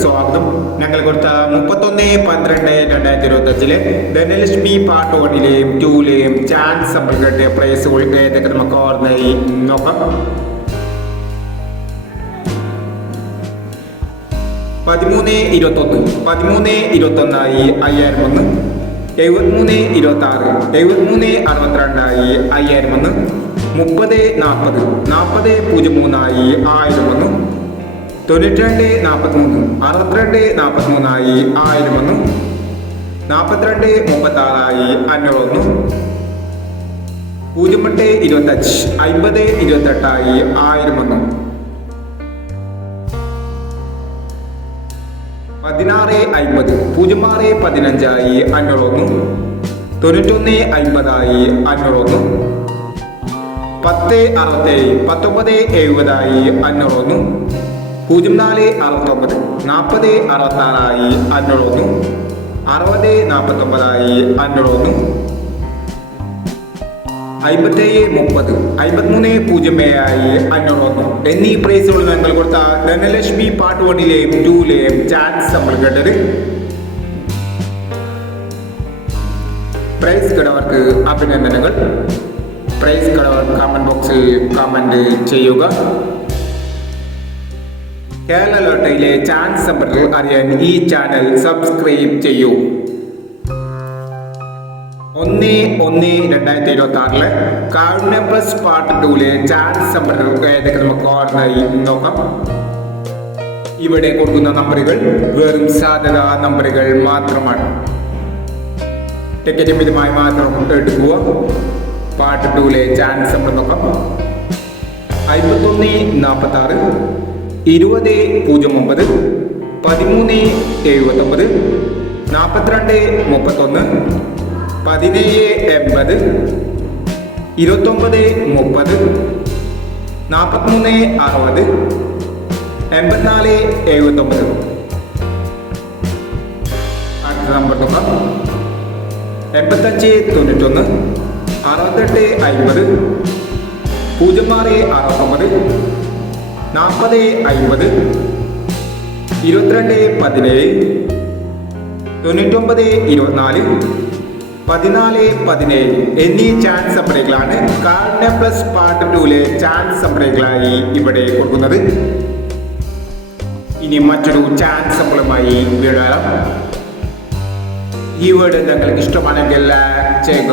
സ്വാഗതം. ഞങ്ങൾ കൊടുത്ത മുപ്പത്തൊന്ന് പന്ത്രണ്ട് രണ്ടായിരത്തി ഇരുപത്തി അഞ്ചിൽ ധനലക്ഷ്മി പാർട്ട് വണ്ണിലെയും ടൂലെയും ചാൻസ് നമ്മൾ കിട്ടിയ നമുക്ക് ഓർമ്മയായി? നോക്കാം. പതിമൂന്ന് ഇരുപത്തൊന്ന്. പതിമൂന്ന് ഇരുപത്തൊന്നായി അയ്യായിരം ഒന്ന് എഴുപത്തിമൂന്ന് ഇരുപത്തി ആറ് എഴുപത്തിമൂന്ന് അറുപത്തിരണ്ടായി അയ്യായിരം ഒന്ന് മുപ്പത് നാൽപ്പത് നാൽപ്പത് പൂജ്യം മൂന്നായി ആയിരം ഒന്ന് തൊണ്ണൂറ്റിരണ്ട് നാൽപ്പത്തിമൂന്ന് അറുപത്തിരണ്ട് നാൽപ്പത്തിമൂന്നായി ആയിരം ഒന്ന് നാൽപ്പത്തിരണ്ട് മുപ്പത്തി ആറായി അഞ്ഞൂറ് വന്നു പൂജ്യം എട്ട് ഇരുപത്തഞ്ച് അമ്പത് ഇരുപത്തെട്ടായി ആയിരം ഒന്ന് പതിനാറ് അമ്പത് പൂജ്യം ആറ് പതിനഞ്ചായി അഞ്ഞൂറൊന്ന് തൊണ്ണൂറ്റൊന്ന് അമ്പതായി അഞ്ഞൂറൊന്ന് പത്ത് അറുപത്തേഴ് പത്തൊമ്പത് എഴുപതായി അഞ്ഞൂറൊന്നു. പൂജ്യം നാല് അറുപത്തൊമ്പത് നാൽപ്പത് അറുപത്താറായി അഞ്ഞൂറൊന്നു. അറുപത് നാൽപ്പത്തൊമ്പതായി അഞ്ഞൂറൊന്നു. അമ്പത്തേഴ് മുപ്പത് അമ്പത്തിമൂന്ന് പൂജ്യം ഏഴായി അഞ്ഞൂറൊന്നു. എന്നീ പ്രൈസുകൾ ഞങ്ങൾ കൊടുത്ത ധനലക്ഷ്മി പാർട്ട് വണ്ണിലെയും ടൂലെയും ചാൻസ് നമ്മൾ കേട്ടത്. പ്രൈസ് കിടവർക്ക് അഭിനന്ദനങ്ങൾ. പ്രൈസ് കളർ കമന്റ് ബോക്സിൽ കമന്റ് ചെയ്യുക. കേരള ലോട്ടയിലെ ചാൻസ് നമ്പറുകൾ അറിയാൻ ഈ ചാനൽ സബ്സ്ക്രൈബ് ചെയ്യൂ. ഒന്ന് ഒന്ന് രണ്ടായിരത്തി ഇരുപത്തി ആറിൽ കാരുണ്യ പ്ലസ് പാർട്ട് ടൂലെ ചാൻസ് നമ്പറുകൾ ഏതൊക്കെ നമുക്ക് ഓർഡറായി നോക്കാം. ഇവിടെ കൊടുക്കുന്ന നമ്പറുകൾ വെറും സാധ്യത നമ്പറുകൾ മാത്രമാണ്. ടിക്കറ്റ് മിതമായി മാത്രം എടുക്കുക. പാർട്ട് ടൂലെ ചാൻസ് നമ്പർ നോക്കാം. അയ്പത്തൊന്ന് നാൽപ്പത്തി ആറ് ഇരുപത് പൂജ്യം ഒമ്പത് പതിമൂന്ന് എഴുപത്തൊമ്പത് നാൽപ്പത്തിരണ്ട് മുപ്പത്തൊന്ന് പതിനേഴ് എൺപത് ഇരുപത്തൊമ്പത് മുപ്പത് നാൽപ്പത്തിമൂന്ന് അറുപത് എൺപത്തിനാല് എഴുപത്തൊമ്പത്. അടുത്ത നമ്പർ നോക്കാം. എൺപത്തഞ്ച് തൊണ്ണൂറ്റൊന്ന് അറുപത്തെട്ട് അൻപത് പൂജ്യം ആറ് അറുപത്തൊമ്പത് നാൽപ്പത് അൻപത് ഇരുപത്തിരണ്ട് പതിനേഴ് തൊണ്ണൂറ്റൊമ്പത് ഇരുപത്തിനാല് പതിനാല് പതിനേഴ് എന്നീ ചാൻസ് സംബ്രേക്കുകളാണ് കാർഡ് പ്ലസ് പാർട്ട് ടൂലെ ചാൻസ് സംബ്രേക്കുകളായി ഇവിടെ കൊടുക്കുന്നത്. ഇനി മറ്റൊരു ചാൻസ് സംബളമായി വീഴാം. ഈ വീട് നിങ്ങൾക്ക് ഇഷ്ടമാണെങ്കിൽ ചെയ്യുക.